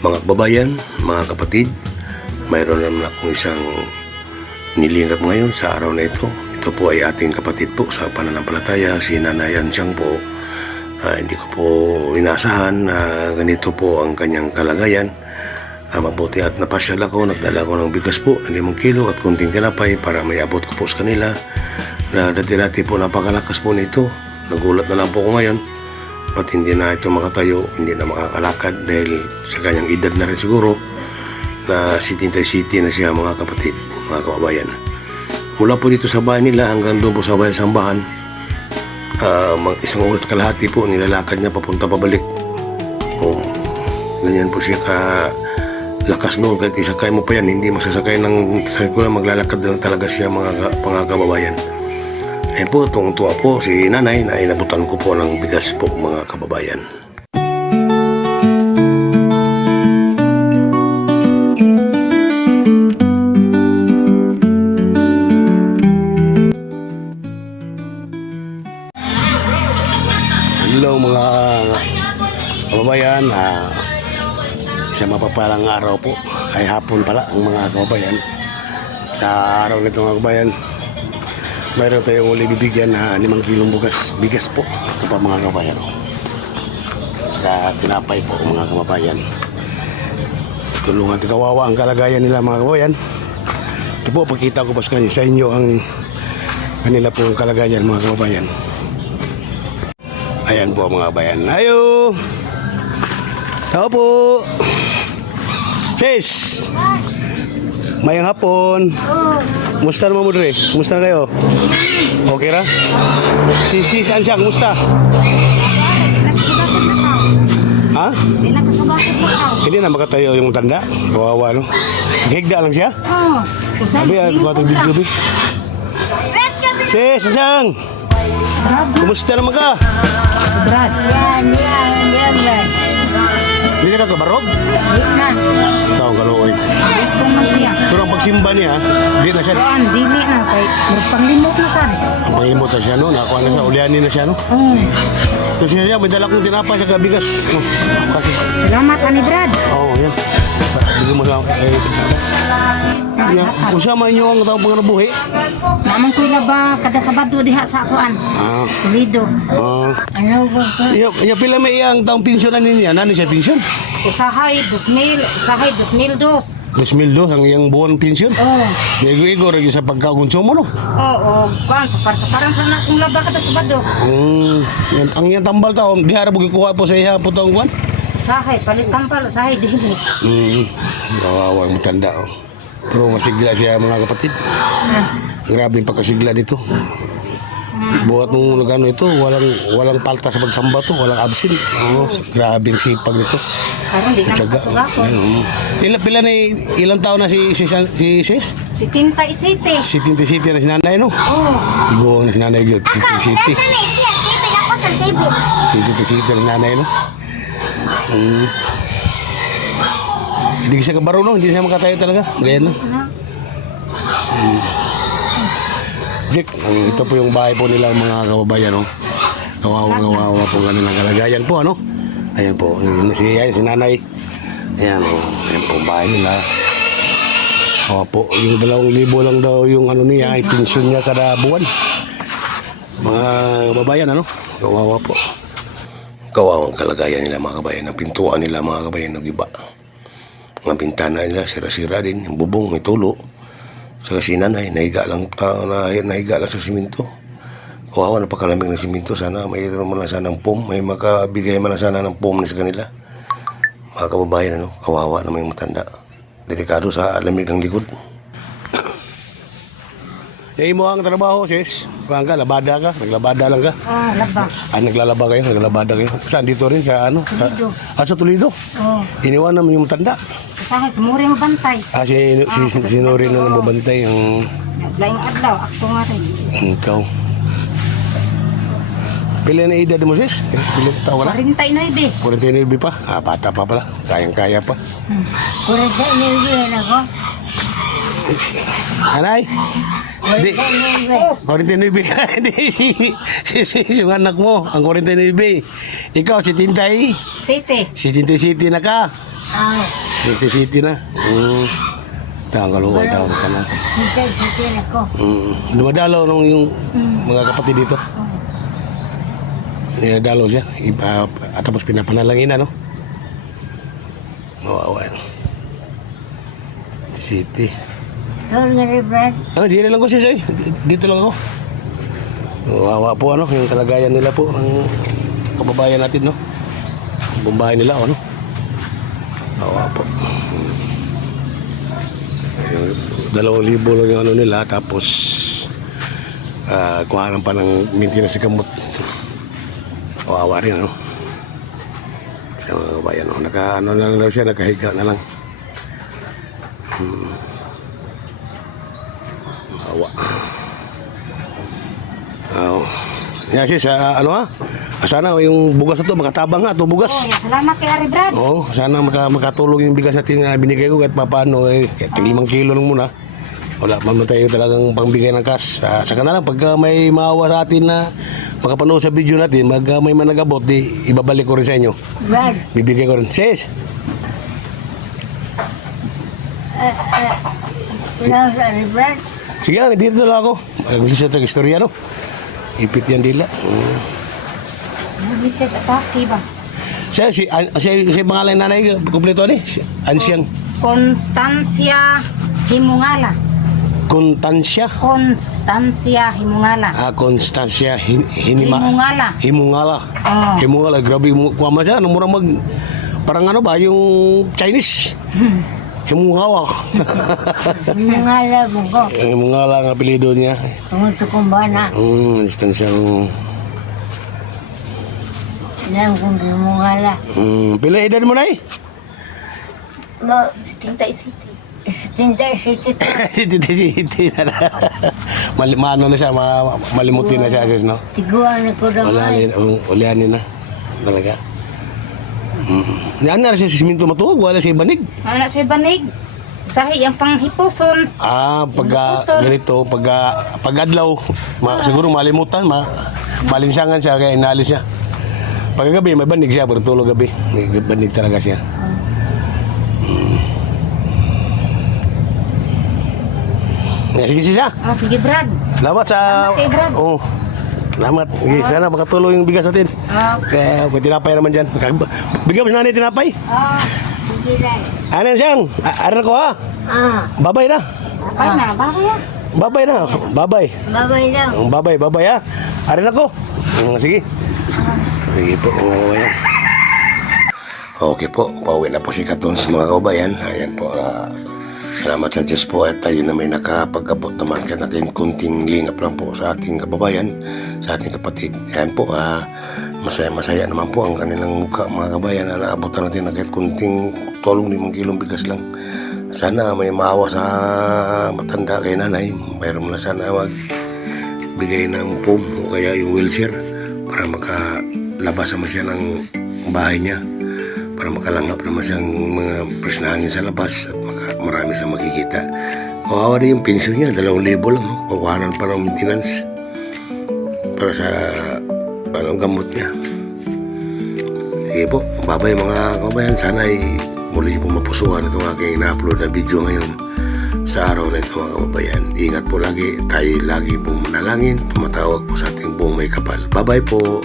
Mga kababayan, mga kapatid, mayroon naman akong isang nilingap ngayon sa araw na ito. Ito po ay ating kapatid po sa pananampalataya, si Nanay Ansyang po. Hindi ko po inasahan na ganito po ang kanyang kalagayan. Mabuti at napasyal ako, nagdala ko ng bigas po, 5 kilo at kunting tinapay para may abot ko po sa kanila. Na dati-dati po napakalakas po nito. Nagulat na lang po ako ngayon at hindi na ito makatayo, hindi na makakalakad dahil sa kanyang edad na rin siguro na 70 na siya, mga kapatid, mga kababayan. Mula po dito sa bahay nila hanggang doon po sa bahay sambahan, isang oras kalahati po nilalakad niya papunta pabalik. Ganyan po siya lakas noon, kahit isakay mo pa yan hindi masasakay ng sarikulan, maglalakad lang talaga siya, mga kababayan. Ayan po, tuwang-tuwa po si nanay na inabutan ko po ng bigas po, mga kababayan. Hello mga kababayan, isang mapapalang araw po, ay hapon pala ang mga kababayan. Sa araw nito mga kababayan, mayroon tayong uli bibigyan na 5 kilong bigas po. Ito pa mga kababayan, saka tinapay po mga kababayan. Tulungan, kawawa ang kalagayan nila mga kababayan. Ito po, pagkita ko po sa inyo ang kanila po ang kalagayan mga kababayan. Ayan po mga kababayan. Ayo! Tao po! Sis! Mayang hapon. Kumusta naman mo dre? Kumusta na kayo? Okay ra? Si Ansyang, kumusta? Ha? Hindi na makatayo yung tanda. Kawawa, no? Higda lang siya? Oo. Sabi, kuwatong video. Sis, Ansyang! Kumusta naman ka? Brad. Yan, Brad. Hindi ka kabarog? Di na. Ito ang kaluoy. Ito man siya. Pero ang pagsimba niya, di na siya. Kuan, dili na. Kay magpanglimot na sad. Ang pangilimot na siya, no? Nakuha na siya, ulyanin na siya, no? Oo. Kasi siya, may dala kong tinapay sa kabigas. No? Kasi, Salamat, ani Brad. oo, yan. Hindi mo lang, kung siya man yung tawag pangarabuhi. Naman ko ba kada Sabado diha sa kuan. Toledo. Ano ba ko? Iya pila may iyang taong pensyonan niya. Nani siya pensyon? Usahay 2002. 2,002 ang iyang buwan pensyon. Oo. Igo-igo rin sa pagkakonsumo, no? Oo, kuan sa parang sana kung laba kada Sabado. Ang iyang tambal taon, di harap kuha po sa iya po taong kuwan? Usahay palit kampal, usahay dili. Kawawa ang matanda, oh. Pero masigla siya mga kapatid. Grabe yung pagkasigla dito. Buhat nung nagano ito, walang palta sa pagsamba to, walang absent. Grabe yung sipag nito. Karon di na makasugako. Ilang taon na si Sis? 77. 77 na si nanay, no? Oo. Igo na si nanay yun. 77 na si nanay, no? Hindi siya kabaro, no? Hindi siya makatayo talaga. Ganyan, no? Jack, ito po yung bahay po nila mga kababayan, no? Kawawa po kanilang kalagayan po, ano? Ayan po, si nanay. Ayan, oh. Ayan po ang bahay nila. Po, yung 2,000 lang daw yung ano niya, ay pensyon niya kada buwan. Mga kababayan, ano? Kawawa po. Kawawang kalagayan nila mga kababayan. Ang pintuan nila mga kababayan nag-iba. Mga bintana nila sira-sira din, yung bubong may tulo. Saka si nanay nahiga lang sa simento. Kawawa, napakalamig ng simento. Sana mayroon man lang sana ng pom, may makabigay man lang sana ng pom sa kanila. Mga kababayan, ano, kawawa na may matanda, delikado sa lamig ng likod. Mo ang trabaho, sis? Parang ka, labada ka? Naglabada lang ka? Oh, laba. Naglalaba kayo? Naglalabada kayo? Saan dito rin? Sa ano? Toledo. Sa Toledo? Oo. Iniwan naman yung matanda. Usahay sa muri mo bantay. Si Nori na mabantay ang... Naglaing adlaw, akto nga rin. Ikaw. Pila na edad mo, sis? Pila taon ka na? 49. 49 pa? Bata pa pala. Kayang-kaya pa. 49 na ako. Anay? Hindi. 49 ka. Hindi. Si yung anak mo. Ang 49. Ikaw, si Tintay. City. Si Tintay City na ka. Ah, City na. Dahang kaluway daw ka na. City na ko. Dumadalaw nung yung mga kapatid dito. Dinadalaw siya. At tapos pinapanalangin na, no? Mawawa yan. City. Sorry nga rin, Brad. Di na lang ko siya. Dito lang ako. Mawawa po, ano? Yung kalagayan nila po. Ang kababayan natin, no? Bumbahay nila, ano? Mawawa po. 2,000 lang yung ano nila. Tapos, kuhanan pa ng maintenance sa gamot. Mawawa rin, ano? Sa mga kabayan, no? Ano na lang daw siya, nakahiga na lang. Mawawa. Yan sis, ano ha? Sana yung bugas na to, makatabang nga ito bugas. Oh, salamat kay Ari Brad. Oo, sana makatulong yung bigas natin na binigay ko kahit paano. 5 kilo lang muna. Wala, mamatay talagang pangbigay ng cash. Saka na lang, pagka may maawa sa atin na makapanood sa video natin, may managabot, di ibabalik ko rin sa inyo. Brad. Bibigay ko rin. Sis! Wala sa Ari Brad. Sige lang, dito lang ako. Mag-lisa sa istorya, no? Ipit yan dila. Bulisit atake ba? Siya pangalan ng nanay, kumpleto ni? Ansyang Constancia Himungala. Constancia. Constancia Himungala. Constancia Himungala. Himungala. Oh. Himungala, grabe kuwama siya. Murang parang ano ba, yung Chinese. Himungala. Himungala mo ko. Himungala ang apelido niya. Tungod sa kumbana. Distansya. Ilang kong himungala. Pila edad mo na eh? Tinta City. City na. Maano na siya, malimutin na siya, sis, no? Tiguan na ko naman. Ulianin na. Talaga. Yan na siya siminto matuog, wala siya banig. Wala siya banig. Sahi ang panghipuson. Pagka ganito, pag-adlaw, siguro malimutan, malinsangan siya, kaya inalis siya. Pagkagabi, may banig siya, pero tulog gabi. May banig talaga siya. Sige siya. Sige, Brad. Salamat sa... Salamat kay Brad. Salamat. Sige, sana makatulong yung bigas natin. Kaya may tinapay naman dyan. Bigyan mo si nanay tinapay. Sige lang. Ano siyang? Aral ko ha? Babay na. Babay na. Babay na. Babay. Babay na. Babay ha. Aral ako. Sige. Sige po. Okay po. Pauwi na po si Katons mga kabayan. Ayan po. Salamat sa Diyos po at tayo na may nakapag-abot naman kaya naging kunting lingap lang po sa ating kababayan, sa ating kapatid. Ayan po, masaya naman po ang kanilang mukha mga kabayan na naabotan natin na kahit kunting 5 kilong bigas lang. Sana may maawa sa matanda kay nanay. Mayroon na sana magbigay ng foam o kaya yung wheelchair para makalabas naman siya ng bahay niya. Para makalangap naman siyang mga fresh na hangin sa labas at marami sa makikita. Kawawa rin yung pensyon niya, 2,000 lang, no? Kukuhanan pa ng maintenance para sa gamot niya. Sige po, babay mga kabayan. Sana ay muli po mapusuhan itong aking na-upload na video ngayon sa araw na ito mga kababayan. Ingat po lagi, tayo lagi pong manalangin, tumatawag po sa ating buong may kapal. Bye-bye po.